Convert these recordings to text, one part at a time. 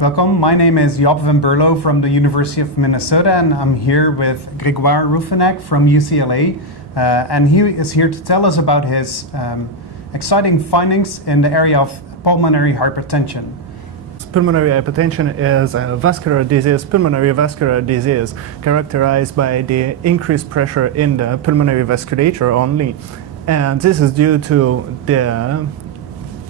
Welcome, my name is Jop van Berlo from the University of Minnesota, and I'm here with Gregoire Ruffenach from UCLA, and he is here to tell us about his exciting findings in the area of pulmonary hypertension. Pulmonary hypertension is a vascular disease, pulmonary vascular disease, characterized by the increased pressure in the pulmonary vasculature only. And this is due to the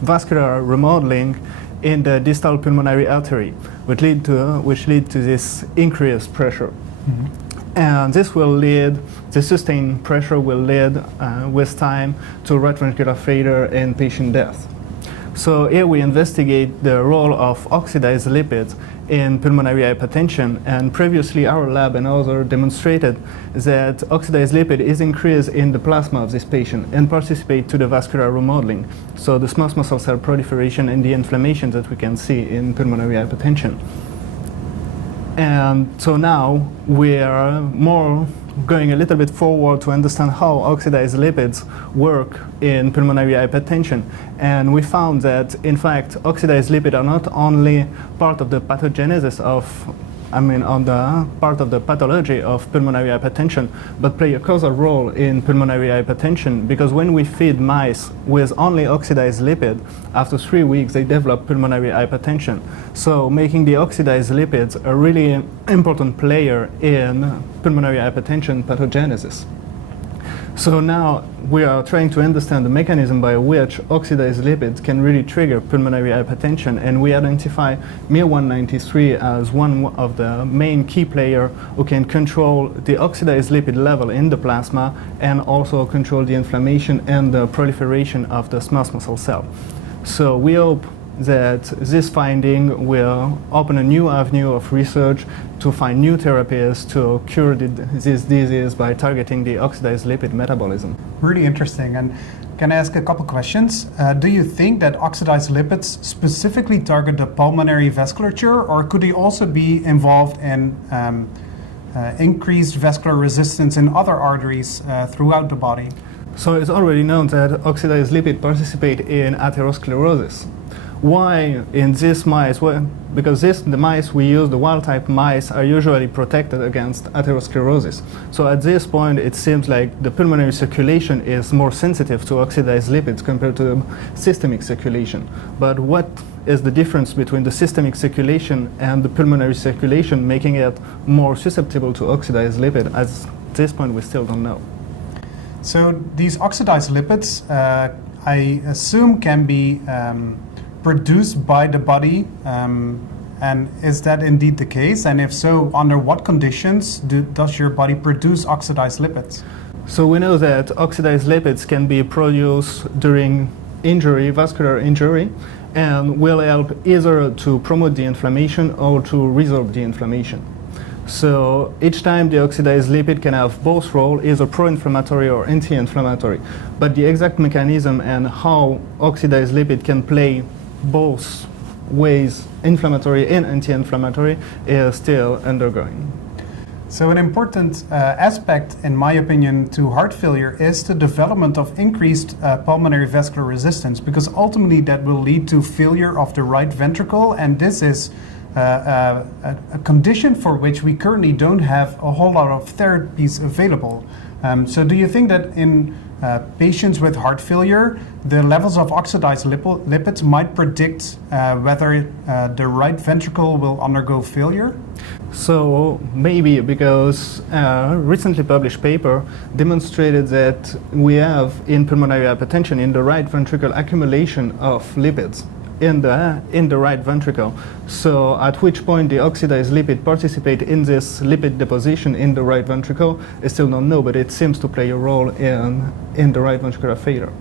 vascular remodeling in the distal pulmonary artery, which lead to this increased pressure. Mm-hmm. And the sustained pressure will lead with time to right ventricular failure and patient death. So here we investigate the role of oxidized lipids in pulmonary hypertension, and previously our lab and others demonstrated that oxidized lipid is increased in the plasma of this patient and participate to the vascular remodeling, so the smooth muscle cell proliferation and the inflammation that we can see in pulmonary hypertension. And so now we are more going a little bit forward to understand how oxidized lipids work in pulmonary hypertension. And we found that, in fact, oxidized lipids are not only part of the pathogenesis on the part of the pathology of pulmonary hypertension, but play a causal role in pulmonary hypertension, because when we feed mice with only oxidized lipid, after 3 weeks they develop pulmonary hypertension. So making the oxidized lipids a really important player in pulmonary hypertension pathogenesis. So now we are trying to understand the mechanism by which oxidized lipids can really trigger pulmonary hypertension, and we identify miR-193 as one of the main key players who can control the oxidized lipid level in the plasma and also control the inflammation and the proliferation of the smooth muscle cell. So we hope that this finding will open a new avenue of research to find new therapies to cure this disease by targeting the oxidized lipid metabolism. Really interesting. And can I ask a couple questions? Do you think that oxidized lipids specifically target the pulmonary vasculature, or could they also be involved in increased vascular resistance in other arteries throughout the body? So it's already known that oxidized lipids participate in atherosclerosis. Why in these mice? Well, because the mice we use, the wild-type mice, are usually protected against atherosclerosis. So at this point, it seems like the pulmonary circulation is more sensitive to oxidized lipids compared to the systemic circulation. But what is the difference between the systemic circulation and the pulmonary circulation, making it more susceptible to oxidized lipid? At this point, we still don't know. So these oxidized lipids, I assume, can be produced by the body, and is that indeed the case? And if so, under what conditions does your body produce oxidized lipids? So we know that oxidized lipids can be produced during injury, vascular injury, and will help either to promote the inflammation or to resolve the inflammation. So each time the oxidized lipid can have both roles, either pro-inflammatory or anti-inflammatory. But the exact mechanism and how oxidized lipid can play both ways, inflammatory and anti-inflammatory, is still undergoing. So an important aspect, in my opinion, to heart failure is the development of increased pulmonary vascular resistance, because ultimately that will lead to failure of the right ventricle, and this is a condition for which we currently don't have a whole lot of therapies available. So do you think that in patients with heart failure, the levels of oxidized lipids might predict whether the right ventricle will undergo failure? So maybe, because a recently published paper demonstrated that we have in pulmonary hypertension in the right ventricle accumulation of lipids in the right ventricle. So at which point the oxidized lipid participate in this lipid deposition in the right ventricle is still not known, but it seems to play a role in the right ventricular failure.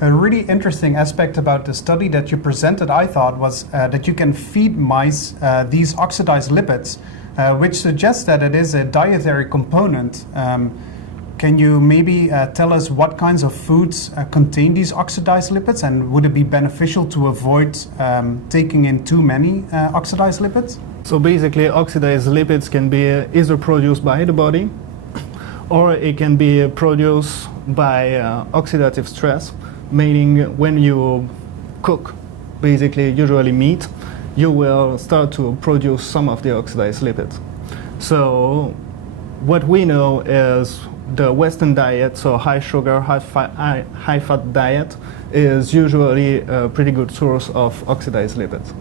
A really interesting aspect about the study that you presented, I thought, was that you can feed mice these oxidized lipids, which suggests that it is a dietary component. Can you maybe tell us what kinds of foods contain these oxidized lipids, and would it be beneficial to avoid taking in too many oxidized lipids? So basically, oxidized lipids can be either produced by the body, or it can be produced by oxidative stress, meaning when you cook, basically usually meat, you will start to produce some of the oxidized lipids. So what we know is the Western diet, so high sugar, high fat diet, is usually a pretty good source of oxidized lipids.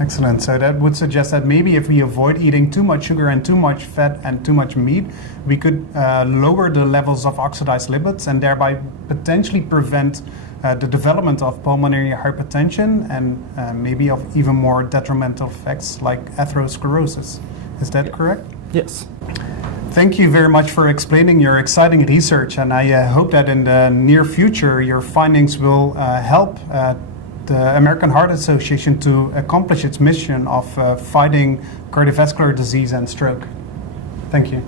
Excellent. So that would suggest that maybe if we avoid eating too much sugar and too much fat and too much meat, we could lower the levels of oxidized lipids and thereby potentially prevent the development of pulmonary hypertension and maybe of even more detrimental effects like atherosclerosis. Is that correct? Yes. Thank you very much for explaining your exciting research, and I hope that in the near future your findings will help the American Heart Association to accomplish its mission of fighting cardiovascular disease and stroke. Thank you.